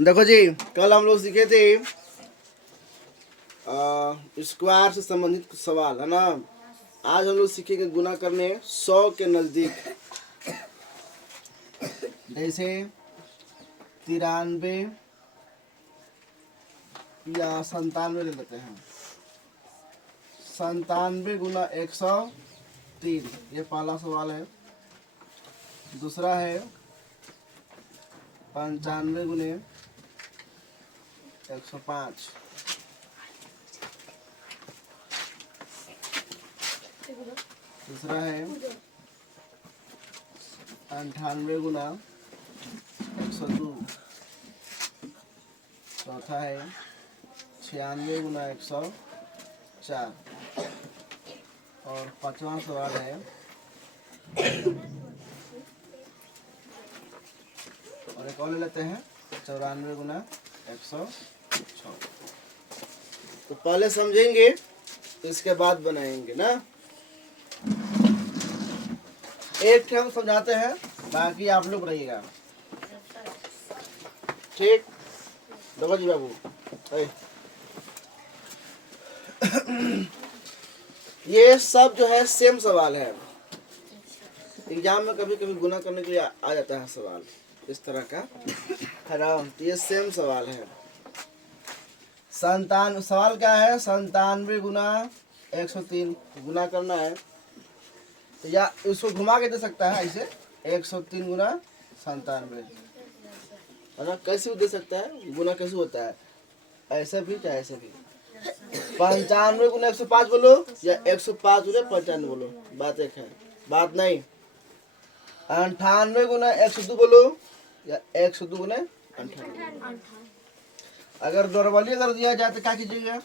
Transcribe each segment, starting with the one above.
देखो जी, कल हम लोग सीखे थे स्क्वायर से संबंधित कुछ सवाल, है ना। आज हम लोग सीखेंगे गुना करने 100 के नज़दीक। जैसे 93 या 97 ले लेते हैं। 97 गुना 103, ये पहला सवाल है। दूसरा है 95 गुने 105। दूसरा है 98 गुना 102। चौथा है 96 गुना 104। और पांचवा सवाल है और एक और ले लेते हैं 94 गुना 106। तो पहले समझेंगे तो इसके बाद बनाएंगे ना। एक हम समझाते हैं, बाकी आप लोग रहिएगा, ठीक। देखो जी बाबू, ये सब जो है सेम सवाल है। एग्जाम में कभी कभी गुना करने के लिए आ जाता है सवाल इस तरह का, है ना। तो ये सेम सवाल है। सवाल क्या है? 97 गुना 103 गुना करना है। तो या इसको घुमा के दे सकता है ऐसे, 103 गुना 97, है ना। कैसे दे सकता है? गुना कैसे होता है? ऐसे भी चाहे ऐसे भी। 95 गुना 105 बोलो या 105 गुना 95 बोलो, बात एक है, बात नहीं। 98 गुना 102 बोलो या 102 गुना 98। अगर नॉर्मली अगर दिया जाए तो क्या कीजिएगा?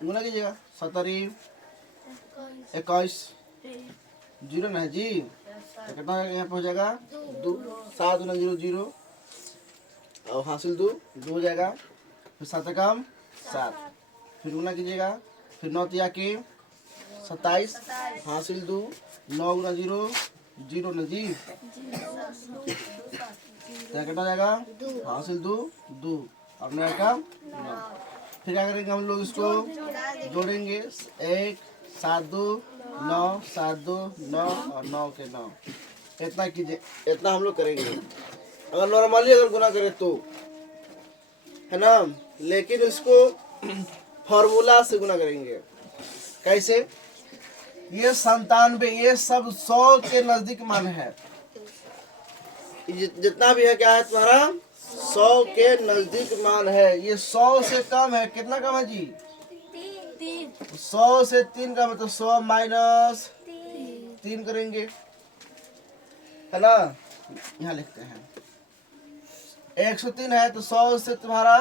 गुना कीजिएगा। 70 21 जीरो ना जी, तो कितना यहाँ पे हो जाएगा? 2। 7 गुना 0 0 और हासिल 2 हो जाएगा। फिर 7 कम 7, फिर गुना कीजिएगा। फिर 9 तिया के 27 हासिल 2, 9 गुना 0 0 ना जी, क्या कितना जाएगा? हासिल 2 2 और 9 का 9। फिर क्या करेंगे हम लोग? इसको जोड़ेंगे। 1 7 2 9 7 2 9 और 9 के 9। इतना कीजिए, इतना हम लोग करेंगे अगर नॉर्मली अगर गुना करें तो, है ना। लेकिन इसको फॉर्मूला से गुना करेंगे। कैसे? ये 97 ये सब 100 के नजदीक मान है। जितना भी है क्या है तुम्हारा? 100 के नजदीक मान है। ये 100 से कम है। कितना कम है जी? 100 से 3 कम है, तो 100 माइनस 3 करेंगे, है ना। यहाँ लिखते हैं 103 है तो 100 से तुम्हारा,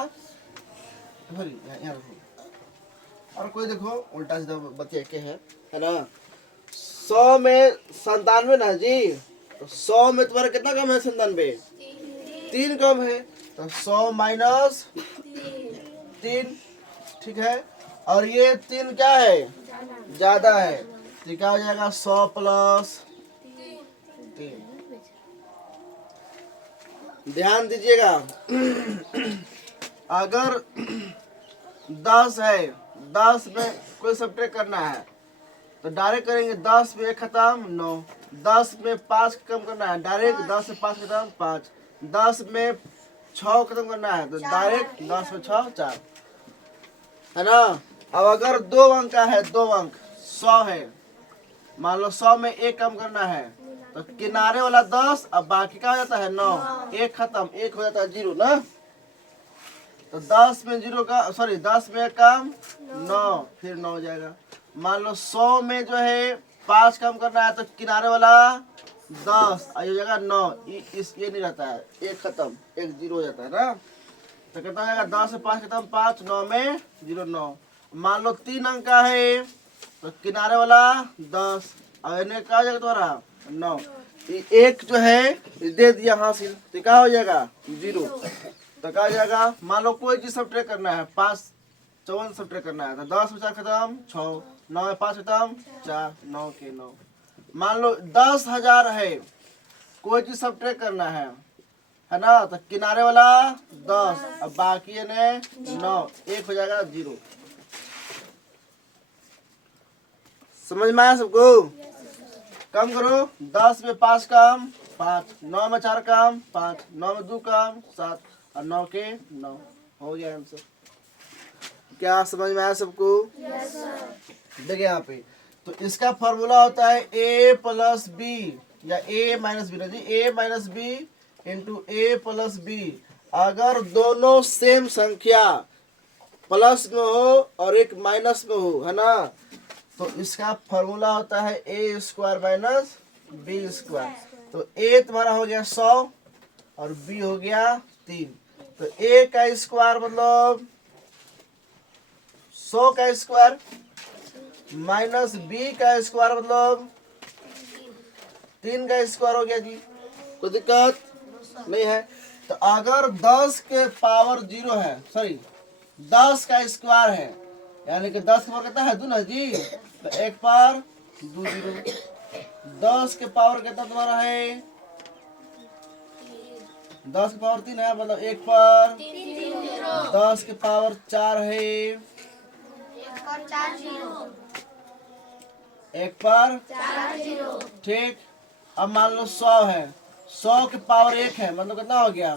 यहाँ रखो। और कोई देखो उल्टा सीधा बच्चे के है ना। 100 में 97 ना जी, तो 100 में तुम्हारा कितना कम है? 97 3 कम है, तो 100 माइनस 3, ठीक है। और ये 3 क्या है? ज्यादा है, तो क्या हो जाएगा? 100 प्लस 3। ध्यान दीजिएगा, अगर 10 है, 10 में कोई सब्ट्रैक्ट करना है तो डायरेक्ट करेंगे। 10 में 1 खत्म 9। 10 में 5 कम करना है, डायरेक्ट 10 में 5 खत्म 5। 10 में 6 खत्म करना है तो डायरेक्ट 10 में 6 4, है ना। अब अगर 2 अंक का है, 2 अंक 100 है, मान लो 100 में 1 कम करना है तो किनारे वाला 10 अब बाकी का हो जाता है 9। 1 खत्म, 1 हो जाता है 0 ना। तो 10 में 0 का, सॉरी 10 में 1 कम 9, फिर 9 हो जाएगा। मान लो 100 में जो है 5 कम करना है तो किनारे वाला 10 हो जाएगा 9। ये नहीं रहता है, 1 खत्म 1 0 हो जाता है ना। तो कितना हो जाएगा? 10 से 5 खत्म 5, 9 में 0 9। मान लो 3 अंक का है तो किनारे वाला 10 और इन्हें क्या हो जाएगा तुम्हारा? 9। एक जो है दे दिया हासिल, तो क्या हो जाएगा? 0। तो क्या हो जाएगा? मान लो कोई चीज सब्ट्रैक्ट करना है, 5 54 सब्ट्रैक्ट करना है तो 10 में 4 खत्म 6, 9 में 5 खत्म 4, 9 के 9। मान लो 10,000 है, कोई चीज सब्ट्रैक्ट करना है है ना। तो किनारे वाला 10, अब बाकी है ने 9, 1 हो जाएगा 0। समझ में आया सबको? कम करो, 10 में 5 कम 5, 9 में 4 कम 5, 9 में 2 कम 7 और 9 के 9 हो गया आंसर। क्या समझ में आया सबको? देखिए यहाँ पे तो इसका फॉर्मूला होता है a प्लस बी या a माइनस बी ना जी, a minus B into A plus B. अगर दोनों सेम संख्या प्लस में हो और एक माइनस में हो, है ना, तो इसका फॉर्मूला होता है ए स्क्वायर माइनस बी स्क्वायर। तो ए तुम्हारा हो गया 100 और बी हो गया 3। तो ए का स्क्वायर मतलब 100 का स्क्वायर माइनस बी का स्क्वायर मतलब 3 का स्क्वायर हो गया जी। कोई दिक्कत नहीं है। तो अगर 10 के पावर 0 है, सॉरी 10 का स्क्वायर है, यानी कि 10 का पावर कितना है 2 ना जी, तो 1 पर 2 0। 10 के पावर कितना तुम्हारा है, 10 के पावर 3 है, मतलब 1 पर 10 के पावर 4 है, 1 पर ठीक। अब मान लो 100 है, 100 के पावर 1 है, मतलब कितना हो गया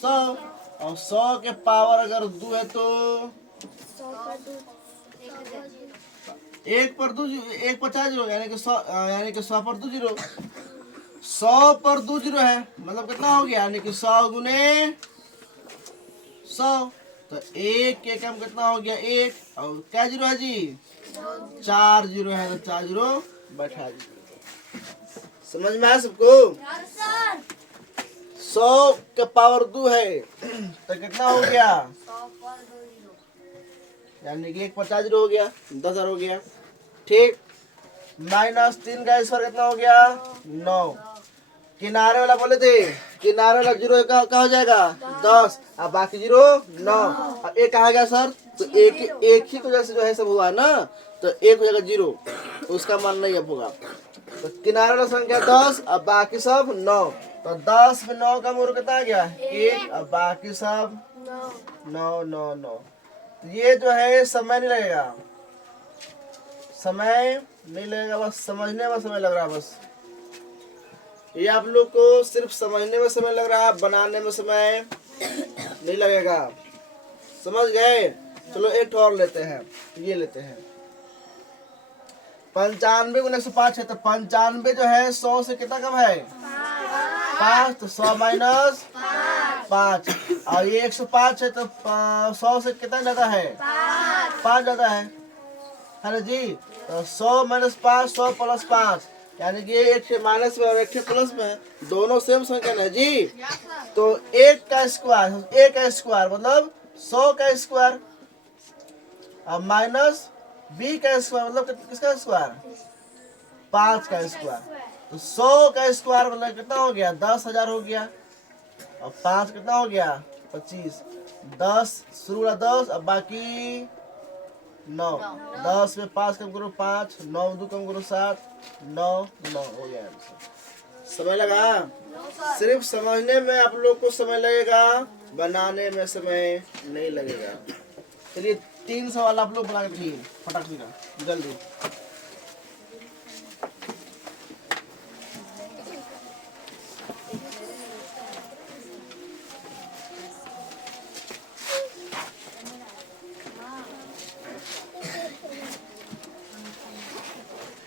100। और 100 के पावर अगर 2 है तो 1 पर 2, 1 पर 4 0, यानी कि 100, यानी कि 100 पर 2 0। 100 पर 2 0 है, मतलब कितना हो गया, यानी कि 100 गुने 100। तो 1 के कम कितना हो गया 1, और क्या 0 है जी 4 0 है, तो 4 0 बैठा दी। समझ में आया सबको? 100 के पावर 2 है तो कितना हो गया, यानी कि 1 पर 4 0 हो गया, 10,000 हो गया, ठीक। माइनस 3 का स्क्वायर कितना हो गया 9। किनारे वाला बोले थे, किनारे वाला 0 कहाँ हो जाएगा 10, अब बाकी 0 9। अब एक कहा गया सर, तो एक ही वजह से जो है सब हुआ ना, तो 1 हो जाएगा 0, उसका मान नहीं अब होगा। तो किनारे वाला संख्या 10, अब बाकी सब 9। तो 10 में 9 का मूल कितना आ गया 1, अब बाकी सब 9 9 9। तो ये जो है समय नहीं लगेगा, समय नहीं लगेगा, बस समझने में समय लग रहा है। बस ये आप लोग को सिर्फ समझने में समय लग रहा है, बनाने में समय नहीं लगेगा। समझ गए? चलो एक और लेते हैं, ये लेते हैं 95 गुने 105 है, तो 95 जो है 100 से कितना कम है 5, तो 100 माइनस 5। और ये 105 है, तो 100 से कितना ज्यादा है 5 ज्यादा है ना जी। तो 100 माइनस 5, 100 प्लस 5, यानी कि एक माइनस में और एक प्लस में, दोनों सेम संख्या है जी। तो 1 का स्क्वायर मतलब 100 का स्क्वायर, और माइनस बी का स्क्वायर मतलब किसका स्क्वायर 5 का स्क्वायर। तो 100 का स्क्वायर मतलब कितना हो गया 10,000 हो गया, और 5 कितना हो गया 25। 10 शुरू वाला 10, अब बाकी 9। 10 में 5 कम करो 5, 9 में 2 कम करो 7, 9 9 हो गया आंसर। समय लगा? सिर्फ समझने में आप लोग को समय लगेगा, बनाने में समय नहीं लगेगा। चलिए 3 सवाल आप लोग बना के दिए फटाक से जल्दी।